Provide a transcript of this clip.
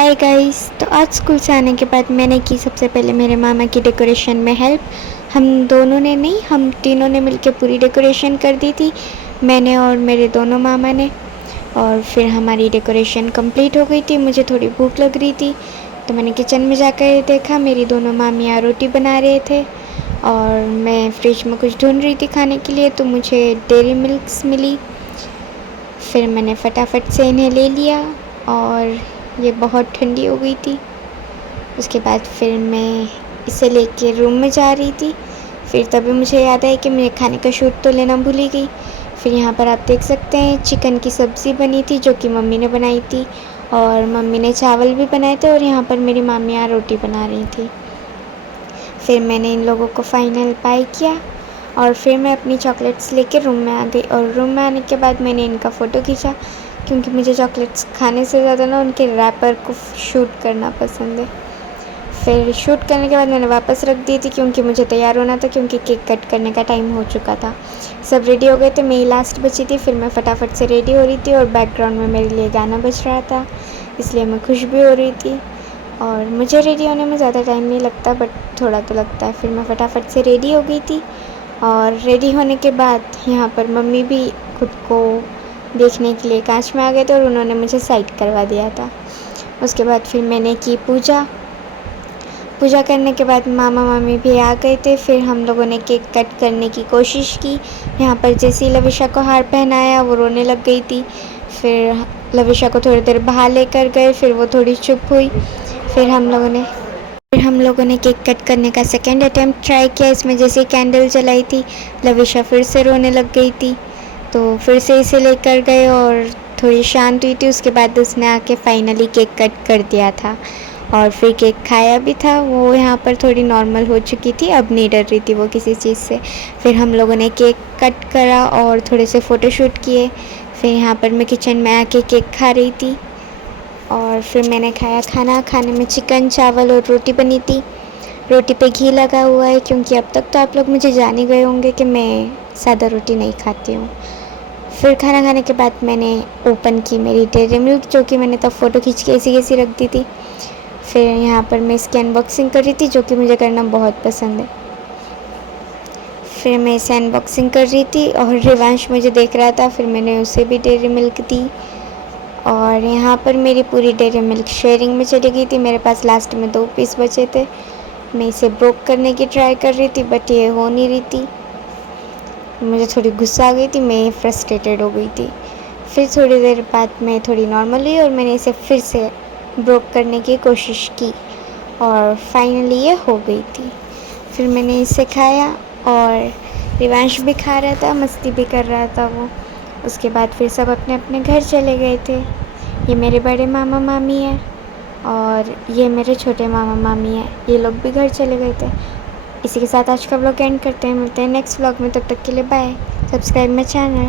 Hi guys. तो आज school से आने के बाद मैंने की सबसे पहले मेरे मामा की डेकोरेशन में हेल्प। हम दोनों ने नहीं, हम तीनों ने मिलकर पूरी डेकोरेशन कर दी थी, मैंने और मेरे दोनों मामा ने। और फिर हमारी डेकोरेशन कंप्लीट हो गई थी। मुझे थोड़ी भूख लग रही थी तो मैंने किचन में जाकर देखा, मेरी दोनों मामियाँ रोटी बना रहे थे और मैं फ्रिज में कुछ ढूंढ रही थी खाने के लिए, तो मुझे डेयरी मिल्क्स मिली। फिर मैंने फटाफट से इन्हें ले लिया और ये बहुत ठंडी हो गई थी। उसके बाद फिर मैं इसे लेके रूम में जा रही थी। फिर तभी मुझे याद आया कि मैं खाने का शूट तो लेना भूल ही गई। फिर यहाँ पर आप देख सकते हैं चिकन की सब्ज़ी बनी थी जो कि मम्मी ने बनाई थी, और मम्मी ने चावल भी बनाए थे, और यहाँ पर मेरी मामियाँ रोटी बना रही थी। फिर मैंने इन लोगों को फाइनल बाय किया और फिर मैं अपनी चॉकलेट्स लेके रूम में आ गई। और रूम में आने के बाद मैंने इनका फ़ोटो खींचा, क्योंकि मुझे चॉकलेट्स खाने से ज़्यादा ना उनके रैपर को शूट करना पसंद है। फिर शूट करने के बाद मैंने वापस रख दी थी, क्योंकि मुझे तैयार होना था, क्योंकि केक कट करने का टाइम हो चुका था। सब रेडी हो गए थे, मैं ही लास्ट बची थी। फिर मैं फटाफट से रेडी हो रही थी और बैकग्राउंड में मेरे लिए गाना बज रहा था, इसलिए मैं खुश भी हो रही थी। और मुझे रेडी होने में ज़्यादा टाइम नहीं लगता, बट थोड़ा तो लगता है। फिर मैं फटाफट से रेडी हो गई थी और रेडी होने के बाद यहाँ पर मम्मी भी खुद को देखने के लिए कांच में आ गए थे और उन्होंने मुझे साइड करवा दिया था। उसके बाद फिर मैंने की पूजा करने के बाद मामा मामी भी आ गए थे। फिर हम लोगों ने केक कट करने की कोशिश की। यहाँ पर जैसे ही लविशा को हार पहनाया वो रोने लग गई थी। फिर लविशा को थोड़ी देर बाहर लेकर गए, फिर वो थोड़ी चुप हुई। फिर हम लोगों ने केक कट करने का सेकेंड अटैम्प्ट ट्राई किया। इसमें जैसे कैंडल जलाई थी लविशा फिर से रोने लग गई थी, तो फिर से इसे लेकर गए और थोड़ी शांत हुई थी। उसके बाद उसने आके फाइनली केक कट कर दिया था और फिर केक खाया भी था। वो यहाँ पर थोड़ी नॉर्मल हो चुकी थी, अब नहीं डर रही थी वो किसी चीज़ से। फिर हम लोगों ने केक कट करा और थोड़े से फ़ोटोशूट किए। फिर यहाँ पर मैं किचन में आके केक खा रही थी और फिर मैंने खाया खाना। खाने में चिकन, चावल और रोटी बनी थी। रोटी पे घी लगा हुआ है, क्योंकि अब तक तो आप लोग मुझे जान ही गए होंगे कि मैं सादा रोटी नहीं खाती हूँ। फिर खाना खाने के बाद मैंने ओपन की मेरी डेयरी मिल्क, जो कि मैंने तब फ़ोटो खींच के ऐसी रख दी थी। फिर यहाँ पर मैं इसकी अनबॉक्सिंग कर रही थी, जो कि मुझे करना बहुत पसंद है। फिर मैं इसे अनबॉक्सिंग कर रही थी और रिवांश मुझे देख रहा था, फिर मैंने उसे भी डेयरी मिल्क दी। और यहाँ पर मेरी पूरी डेयरी मिल्क शेयरिंग में चली गई थी। मेरे पास लास्ट में 2 पीस बचे थे। मैं इसे ब्रोक करने की ट्राई कर रही थी, बट ये हो नहीं रही थी। मुझे थोड़ी गुस्सा आ गई थी, मैं फ्रस्ट्रेटेड हो गई थी। फिर थोड़ी देर बाद मैं थोड़ी नॉर्मल हुई और मैंने इसे फिर से ब्रोक करने की कोशिश की और फाइनली ये हो गई थी। फिर मैंने इसे खाया और रिवांश भी खा रहा था, मस्ती भी कर रहा था वो। उसके बाद फिर सब अपने अपने घर चले गए थे। ये मेरे बड़े मामा मामी हैं और ये मेरे छोटे मामा मामी हैं, ये लोग भी घर चले गए थे। इसी के साथ आज का व्लॉग एंड करते हैं। मिलते हैं नेक्स्ट व्लॉग में, तब तक के लिए बाय। Subscribe my channel.